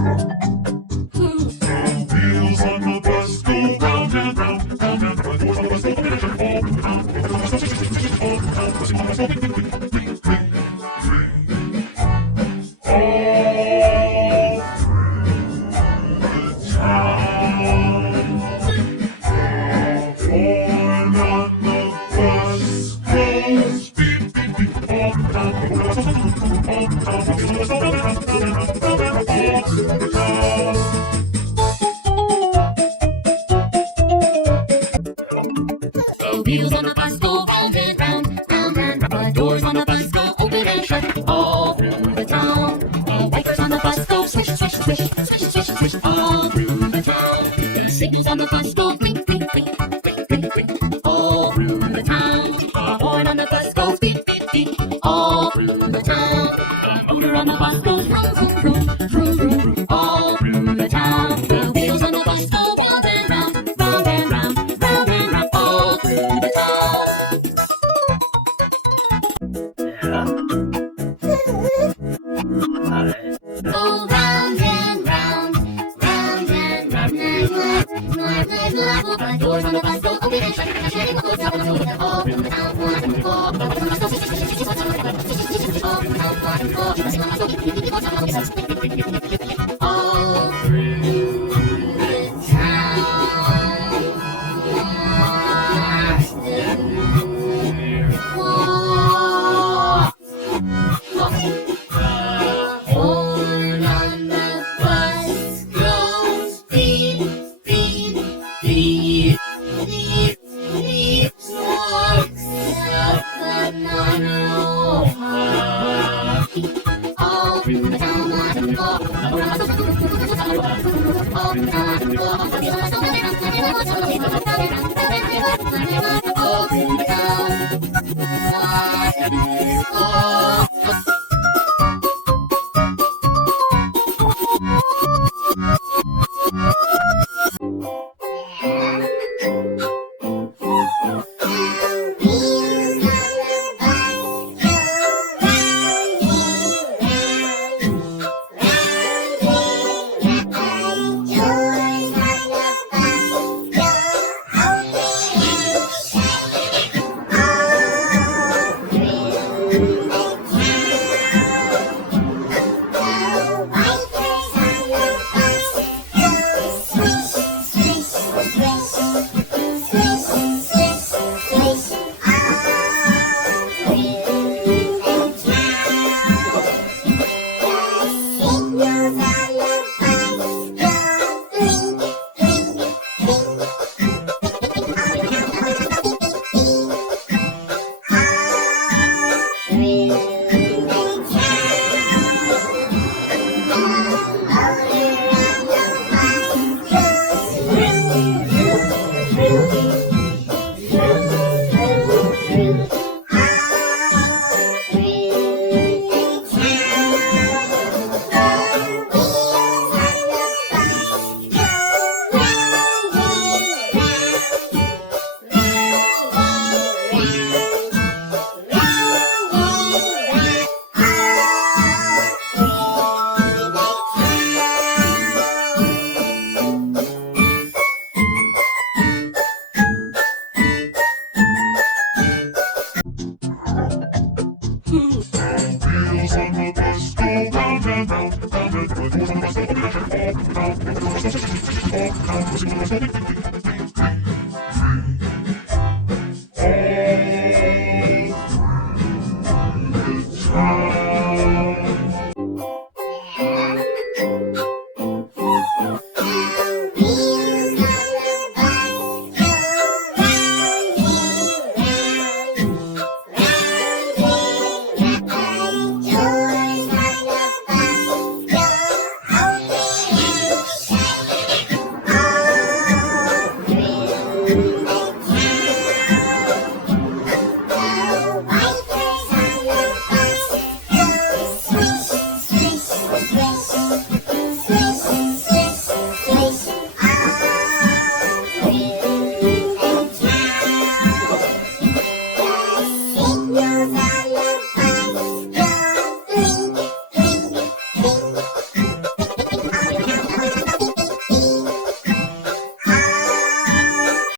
Wheels on the bus go round and round, round and round. Doors on the bus go open and shut all through the town. All through the town, buzzing on the bus go ring, ring, ring, ring, ring, ring. All through the town. The horn on the bus goes beep, beep, beep. All through the town, all through the town. Wheels on the bus go round and round, round and round, round and round. All through the town. The wheels on the bus go round and round, round and round. The doors on the bus go open and shut all through the town. The wipers on the bus go swish, swish, swish, swish, swish, swish, all through the town. The signals on the bus go blink, blink, blink, blink, blink, blink, all through the town. The horn on the bus goes beep, beep, beep, all through the town. The motor on the bus goes vroom, vroom, vroom, vroom, vroom, all through the town. The wheels on the bus go round and round, round and round, round and round, all through the town. Go round and round, round and round. The doors on the bus go open and shut, and shutting the doors down all through the town. All through the town, all through the horn on the bus goes beep, beep, beep, beep, beep. Walks up the monorail. All through the town, all through the town, all through the town. Wheels on the bus go round and round, round and round. Doors on the bus go open and shut all through the town. All through the town, buzzing on the bus go ring, ring, ring.